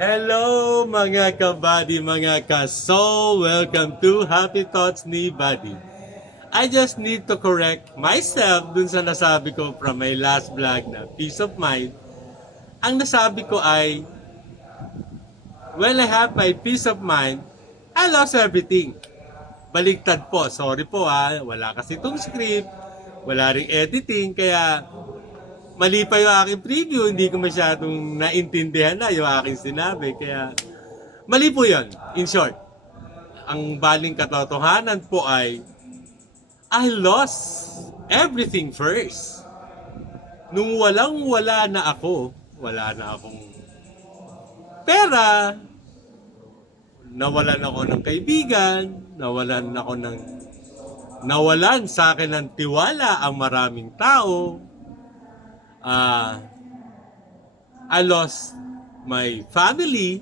Hello mga kabady, mga ka-soul! Welcome to Happy Thoughts ni Buddy. I just need to correct myself dun sa nasabi ko from my last vlog na peace of mind. Ang nasabi ko ay, when I have my peace of mind, I lost everything. Baligtad po, sorry po wala kasi itong script, wala ring editing, kaya mali pa yung aking preview, hindi ko masyadong naintindihan na yung aking sinabi, kaya mali po yun. In short, ang baling katotohanan po ay I lost everything first. Nung walang-wala na ako, wala na akong pera, nawalan ako ng kaibigan, nawalan sa akin ng tiwala ang maraming tao. I lost my family,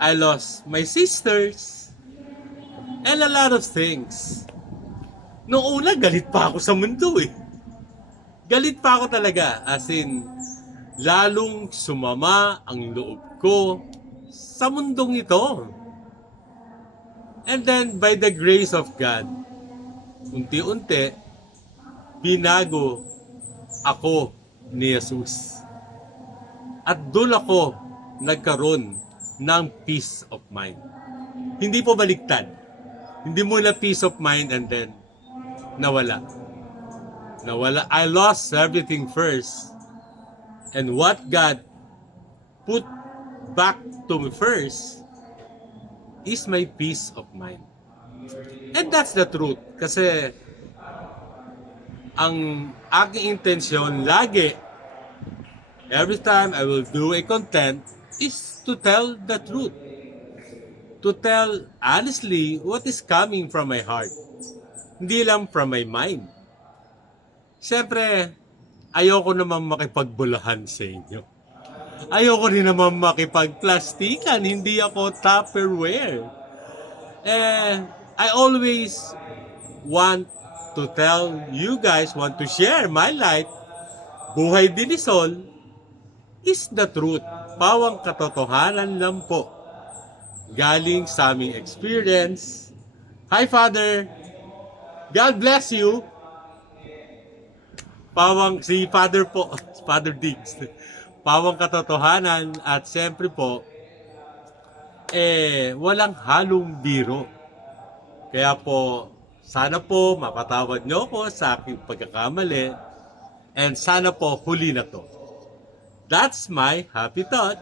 I lost my sisters, and a lot of things. Noong una, galit pa ako sa mundo eh. Galit pa ako talaga, as in, lalong sumama ang loob ko sa mundong ito. And then, by the grace of God, unti-unti, binago ako ni Jesus. At doon ako nagkaroon ng peace of mind. Hindi po baliktad. Hindi muna peace of mind and then nawala. I lost everything first. And what God put back to me first is my peace of mind. And that's the truth. Kasi ang aking intensyon lagi, every time I will do a content, is to tell the truth. To tell honestly what is coming from my heart. Hindi lang from my mind. Siyempre, ayoko naman makipagbulahan sa inyo. Ayoko rin naman makipagplastikan. Hindi ako Tupperware. I always want to tell you guys, want to share my life. Buhay Dinisol is the truth. Pawang katotohanan lang po. Galing sa aming experience. Hi, Father. God bless you. Pawang, si Father po, Father Diggs. Pawang katotohanan at siyempre po, walang halong biro. Kaya po, sana po mapatawad niyo ako sa aking pagkakamali and sana po huli na to. That's my happy thought.